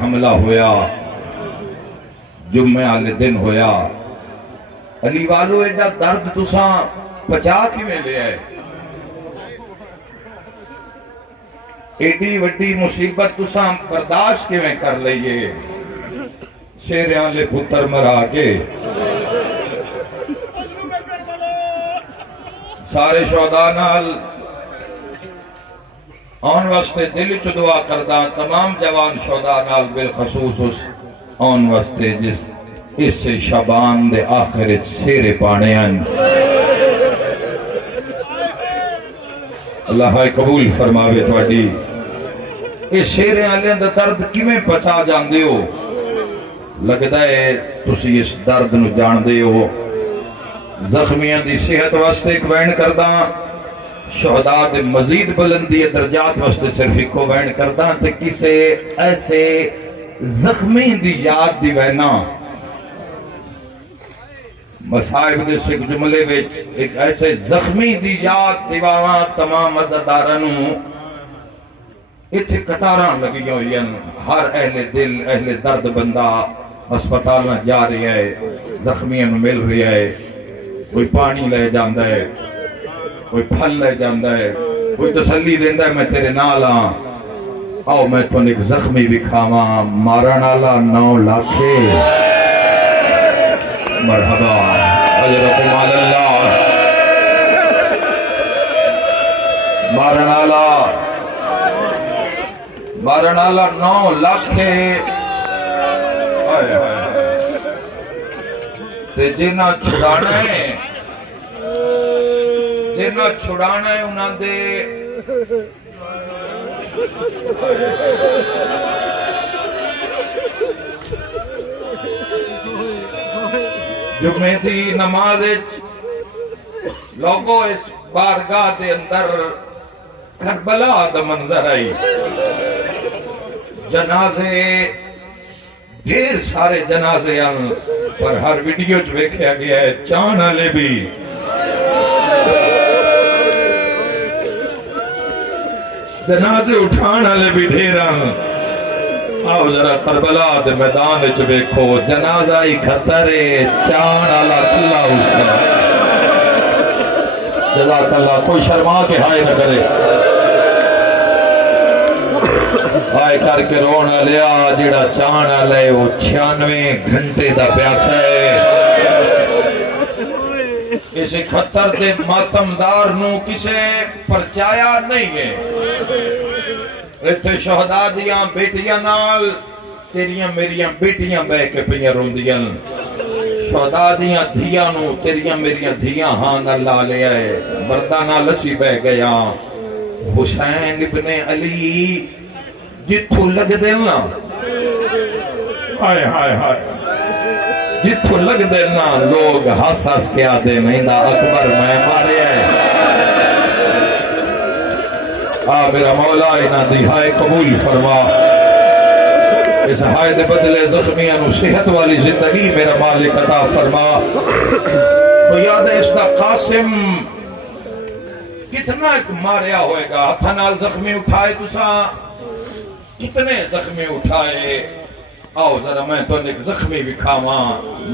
حملہ ہویا جمعہ والے دن ہویا علی والو ایڈا درد تساں پچا کی میں لے آئے ایڈی وڈی مصیبت تساں برداشت کی میں کر لئیے شیریاں لے پتر مرا کے سارے شہداء نال آن واسطے دل چ دعا کردہ تمام جوان شہداء نال بالخصوص اس آن واسطے جس اس سے شبان دے آخرت سیرے پانے ہیں اللہ قبول فرماوے تواڈی اس شیرے آلے اندر درد کیویں پچا جاندے ہو لگدا ہے تسی اس درد نو جان دے ہو زخمیاں دی صحت واسطے ایک وین کردہ شہداء دے مزید بلندی درجات واسطے صرف ایک کو وین کردہ تے کسے ایسے زخمی دی یاد دی وینا مصائب دے سے جملے وچ ایک ایسے زخمی دی یاد دیواواں تمام عزادارانوں اتھے کتاراں لگی ہوئی ہیں ہر اہل دل اہل درد بندہ ہسپتال میں جا رہی ہے زخمیاں مل رہی ہے کوئی پانی لے جاندہ ہے کوئی پھل لے جاندہ ہے کوئی تسلی دیندہ ہے میں تیرے نال ہاں آؤ میں تو ایک زخمی بھی کھاواں مارن والا 9 لاکھ مرحبا اجرکم علی اللہ مارن والا 9 لاکھ تے جنہ چھڑانا ہے انہاں دے جمعے دی نماز لوگوں اس بارگاہ دے اندر کربلا دا منظر آئی جنازے ڈھیر سارے جنازے ہیں پر ہر ویڈیو جو دیکھا گیا ہے چاند والے بھی جنازے اٹھان والے بھی ڈھیر ہیں آؤ ذرا کربلا دے میدان وچ ویکھو جنازہ ہی خطر ہے چاند والا کلا اس کا جزاک اللہ کوئی شرما کے ہائے نہ کرے آئے کر کے رونا لیا جڑا چانا لے وہ 96 گھنٹے دا پیاسا ہے اسے خطر دے ماتمدار نو کسے پرچایا نہیں ہے اتھے شہداء دیاں بیٹیاں نال تیریاں میریاں بیٹیاں بے کے پہیاں روندیاں شہداء دیاں دھیاں نو تیریاں میریاں دھیاں ہاں اللہ لے آئے مردانہ لسی بے گیا حسین ابن علی جتھو لگ دینا ہائے ہائے ہائے جتھو لگ دینا لوگ ہاس کے آدھے مہندہ اکبر میں مارے ہیں میرا مولا انہاں دی ہائے قبول فرما اس ہائے دے بدلے زخمیاں نو صحت والی زندگی میرا مالک عطا فرما تو یاد ہے اس دا قاسم کتنا ایک ماریا ہوئے گا ہتھنال زخمی اٹھائے تسا کتنے زخمی اٹھائے آؤ ذرا میں تو ایک زخمی بھی کھاواں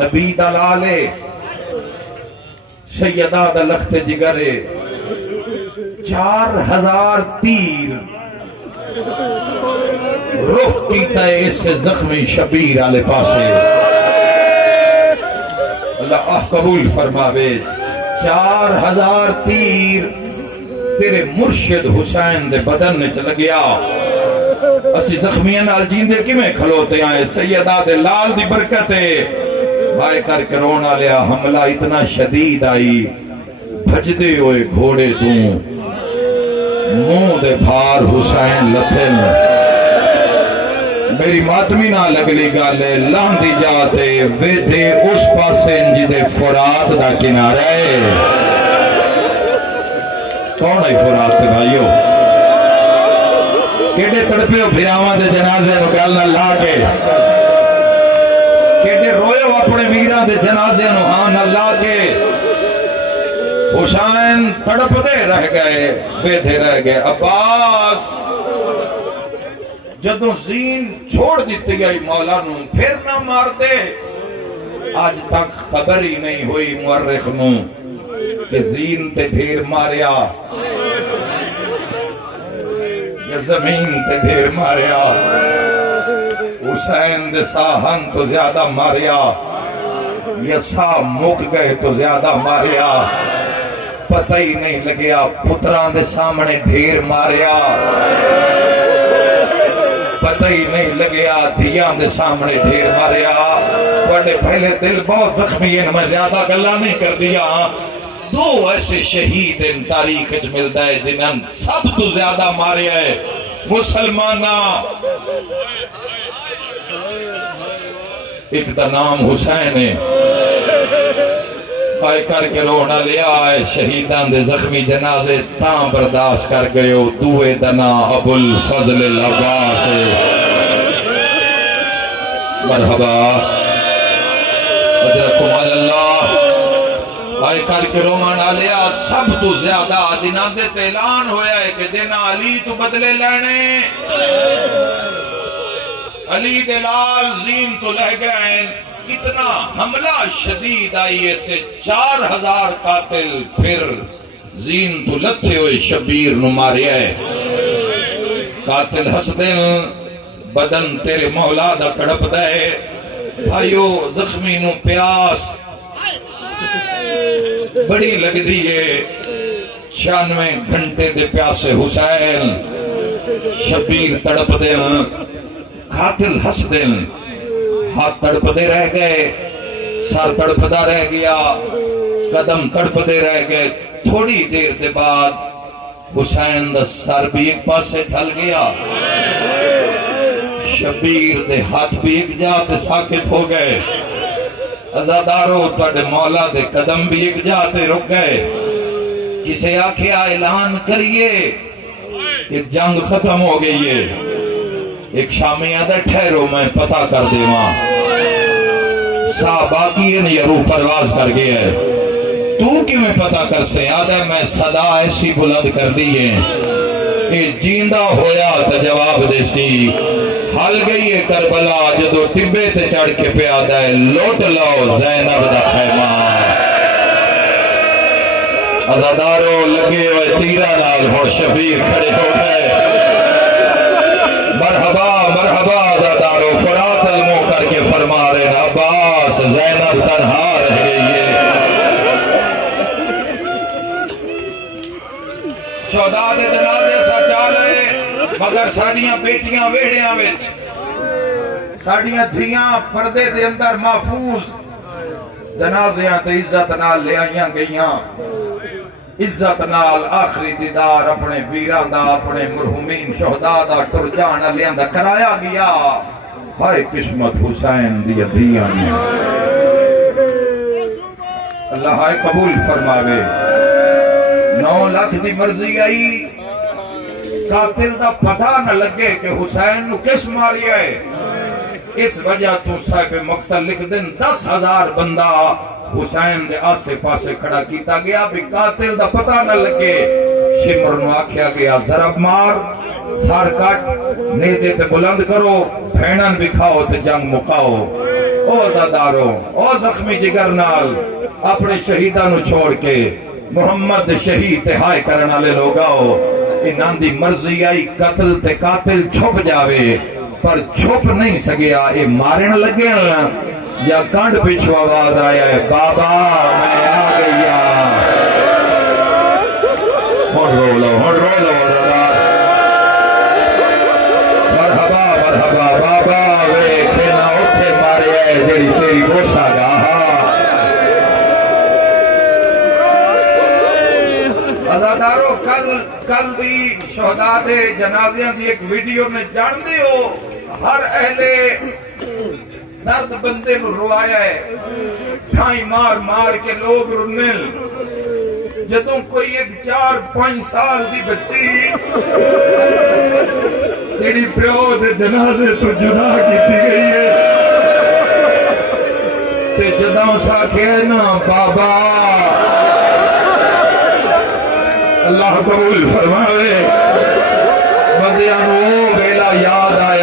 نبی دلالے سیدہ دا لخت جگرے 4000 تیر روح کیتا ہے اس سے زخمی شبیر آلے پاسے اللہ قبول فرماوے 4000 تیر تیرے مرشد حسین دے بدن نے چل گیا اسی زخمیاں نال جیندے کی میں کھلوتے آئے سیدہ دے لال دی برکتے بھائی کر کے رونا لیا حملہ اتنا شدید آئی بھجدے ہوئے گھوڑے دوں منہ دے بھار حسین لتھن میری ماتمی نہ لگلی گالے لان دی جاتے ویدے اس پاسے جدے فرات دا کنارے کون ہے فرات تے بھائیو کیڑے تڑپے ہو بھیراواں دے جنازے نکالنا لا کے کیڑے روئے ہو اپنے ویراں دے جنازے نہ لا کے حسین تڑپ دے رہ گئے بیدھے رہ گئے عباس جدوں زین چھوڑ دیتی گئی مولا نو پھر نہ مارتے آج تک خبر ہی نہیں ہوئی مورخ نو کہ زین تے ڈھیر ماریا یا زمین تے ڈھیر ماریا حسین دے ساہن تو زیادہ ماریا یا سا مک گئے تو زیادہ ماریا پتہ ہی نہیں لگیا پتران دے سامنے ڈھیر ماریا پتہ ہی نہیں لگیا دھیان دے سامنے ڈھیر ماریا بڑے پہلے دل بہت زخمی ہیں میں زیادہ گلہ نہیں کر دیا دو ایسے شہید ان تاریخ اچ ملتا ہے جنہاں سب تو زیادہ ماریا ہے مسلمانہ ایک دا نام حسین ہے آئے کر کے رونا لیا آئے شہیدان دے زخمی جنازے تاں برداشت کر گئے ہو دوے دنا ابو الفضل العباس مرحبا اجرکم اللہ آئے کر کے رونا لیا سب تو زیادہ دنان دے اعلان ہویا ہے کہ دن علی تو بدلے لینے علی دلال زین تو لہ گئے اتنا حملہ شدید آئی ایسے 4000 قاتل پھر زین تو لتھے ہوئے شبیر نو ماریا ہے قاتل حسدن بدن تیرے مولا دا کڑپ دے بھائیو زخمی نو پیاس بڑی لگ دیئے 96 گھنٹے دے پیاسے حسین شبیر تڑپ دے قاتل حسدن ہاتھ تڑپ دے رہ گئے سر تڑپ دا رہ گیا قدم تڑپ دے رہ گئے تھوڑی دیر دے بعد حسین دا سر بھی ایک پاسے ڈھل گیا شبیر دے ہاتھ بھی ایک جاتے ساکت ہو گئے عزادارو تھوڑے مولا دے قدم بھی ایک جاتے رک گئے کسے آکھیا اعلان کریے کہ جنگ ختم ہو گئی ہے ایک شامی آدھا ٹھہرو میں پتہ کر دے ماں سا باقی ہے یا روح پرواز کر گیا ہے تو کی میں پتہ کر سے آدھا میں صدا ایسی بلند کر دیئے اے جیندہ ہویا تا جواب دے سی حل گئی ہے کربلا جدو ٹبے تے چڑھ کے پہ آدھا ہے لوٹ لاؤ زینب دا خیمہ عزادارو لگے ہوئے تیرہ نال ہو شبیر کھڑے ہو گئے مرحبا مرحبا عزادارو فرات المو کر کے فرما رہے ہیں عباس زینب تنہا رہ گئی ہے شہداء دے جنازے سا چالے مگر ساڑیاں بیٹیاں ویڑیاں وچ ساڑیاں دھیاں پردے دے اندر محفوظ جنازیاں تے عزت نال لے آئیاں گئیاں عزت نال آخری دیدار اپنے ویران دا اپنے مرحومین شہداء دا ٹرجان لیاں دا کرایا گیا ہائے قسمت حسین دی دھیاں اللہ ہائے قبول فرماوے 9 لاکھ دی مرضی آئی قاتل دا پتہ نہ لگے کہ حسین نو کس ماریا ہے اس وجہ تو صاحب مقتل لکھ دن 10,000 بندہ حسین دے آسے پاسے کھڑا کیتا گیا بھی قاتل دا پتہ نہ لگے شمر نو آکھیا گیا ضرب مار سار کٹ نیزے تے بلند کرو بھینن بکھاؤ تے جنگ مکاؤ او عزادارو او زخمی جگر نال اپنے شہیدہ نو چھوڑ کے محمد شہید تے ہائے کرنا لے لوگاؤ انہاں دی مرضی آئی قتل تے قاتل چھپ جاوے پر چھپ نہیں سگیا اے مارن لگے یا کانڈ پیچھو آواز آیا ہے بابا میں آ گیا ہون رو لو مرحبا مرحبا بابا وے کھینا اٹھے مارے ہے جڑی تیری گوشا گاہا عزادارو کل دی شہداء دے جنازیاں دی ایک ویڈیو میں جان دے ہو ہر اہل درد بندے نو روایا ہے ٹھائی مار مار کے لوگ رنل جدوں کوئی ایک 4-5 سال دی بچی تیری پیو دے جنازے تو جدا کیتی گئی ہے تے جدوں سا کہنا بابا اللہ قبول فرمائے بندیاں نو ویلا یاد آیا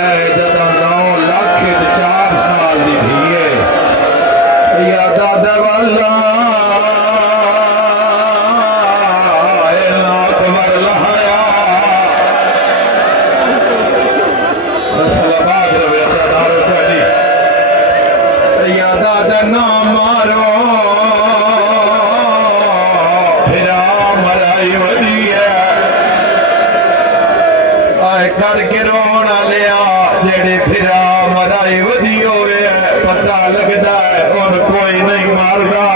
دا نام مارو پھرا مرائی ودی ہے آئے کر کے رونا لیا جیڑے پھرا مرائی ودی ہوئے پتہ لگتا ہے ان کوئی نہیں ماردا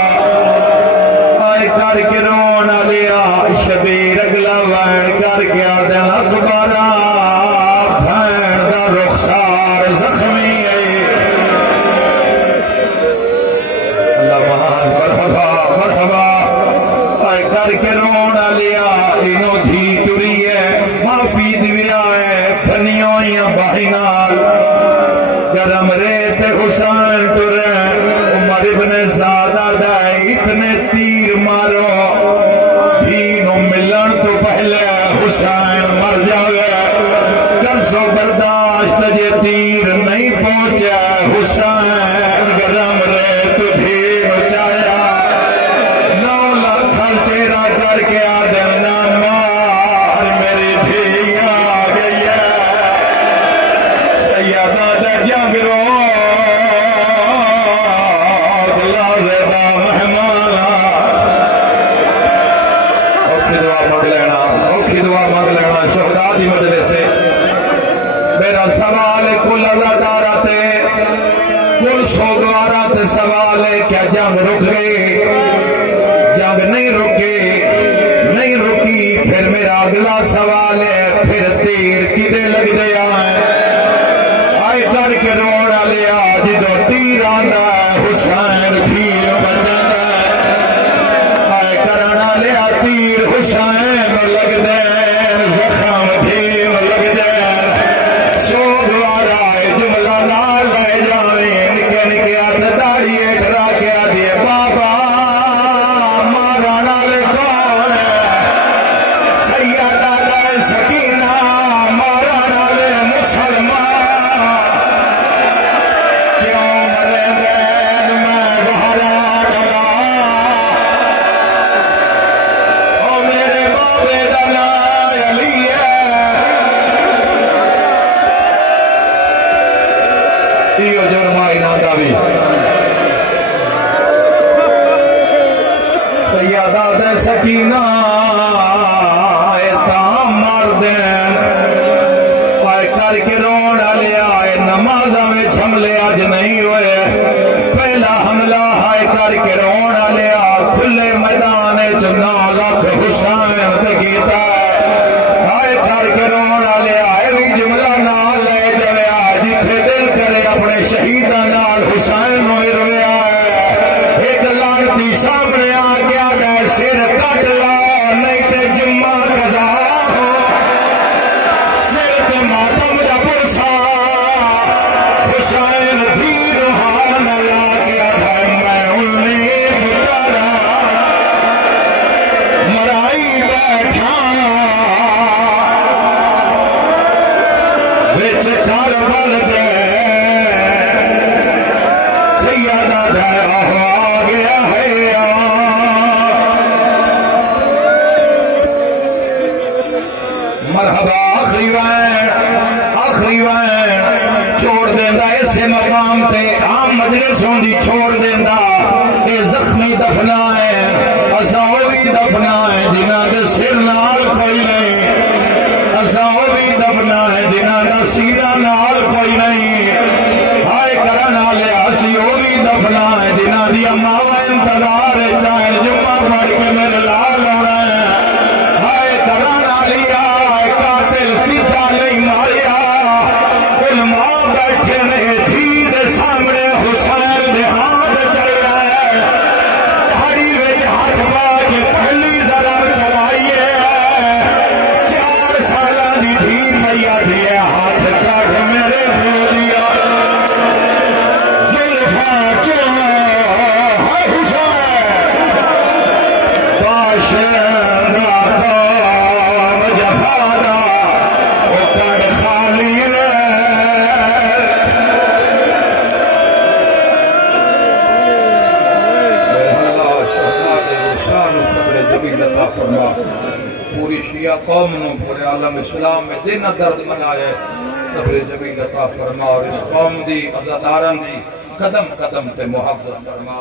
آئے کر کے رونا لیا شبیر اگلا وین کر کے آدھن اکبارا بھین دا رخسار زخمی ہے اللہ مہان مرحبا مرحبا آئے کر کے رونا لیا انہوں دھی ٹری ہے معافی دویا ہے پھنیوں یا باہینال گرم ریت حسین ٹرین عمر ابن زادہ دائے اتنے تیر مارو دینوں ملن تو پہلے حسین مر جاوے کرسو برداشت جے تیر نہیں پہنچا حسین گرم ریت دین چایا 9 لاکھ خرچیرہ کر کے آدم نہ مار میری بھی آ گئی ہے سیدہ دا جنگ رو لازدہ مہمانا اوکھی دعا مانگ لینا اوکھی دعا مانگ لینا شہداء دی مجلے سے میرا سوال ہے کل عزادارہ تے کل سوگوارہ تے سوال ہے کیا جنگ رک گئی جنگ نہیں رکی پھر میرا اگلا سوال ہے پھر تیر کدے لگ دیا ہے آئے کر کے روڑا لیا جدو تیر آندا ہے حسین تیر بچانا ہے آئے کرانا لیا تیر حسین لگ دین زخم دھیم لگ دین سوگوارا ہے جملہ نال لے جاویں نکے نکے آت داڑی ڈرا کے آدھے بابا مارانا لے کون ہے سیدہ دے سکینہ مارانا لے مسلمان کیوں مرے دین میں بہرا ڈلا او میرے بابے دنا علی ہے ایو جرمائی ناندہ بھی سیدہ دے سکینہ تام مردین آئے کر کے رونا لیا آئے نمازہ میں چھملے آج نہیں ہوئے پہلا حملہ آئے کر کے رونا لیا کھلے میدان 9 لاکھ حسین دگیتا آئے کر کے رونا لیا آئے بھی جملہ نال لے جوے آج جتھے دل کرے اپنے شہیدہ نال حسین ہوئے رویا ہے ایک لانتی سامنے آ گیا میں سر کٹ لا نہیں تے جمعہ قضا ہو سر پہ ماتم دا پرسا حسین بھی روحان لا گیا ہے میں انہیں بتانا مرائی بیٹھا وچ کربل دے سیدہ دے آ گیا ہے مرحبا آخری وین چھوڑ دیندہ اسے مقام تے عام مجلس ہوندی چھوڑ دیندہ اے زخمی دفنائیں اساں وہ بھی دفنائیں جنہاں دے سر نال کوئی نہیں اساں وہ بھی دفنائیں جنہاں دا سینہ نال کوئی نہیں آئے کرنا لے اسی وہ بھی دفنائیں جنہاں دی اماوہ انتظار چاہیں جمعہ پڑھ کے میرے لال ہونا ہے آئے کرنا لیا قاتل سیدھا نہیں ماریا علماء بیٹھے نے دھی دے سامنے حسین دے ہاتھ چلیا ہے دہاڑی وچ ہاتھ پا کے پہلی ضرب چلائیے 4 سالہ دی دھی پیا دیا ہاتھ کٹ میرے ہو دیا زلفاں چو ہے حسین باشندہ قوم جفانا وہ کڑ خالی رہ پوری شیعہ قوم نو پورے عالم اسلام میں جنہ درد منائے صبر جمیل عطا فرما اور اس قوم دی عزاداران دی قدم قدم تے محبت فرما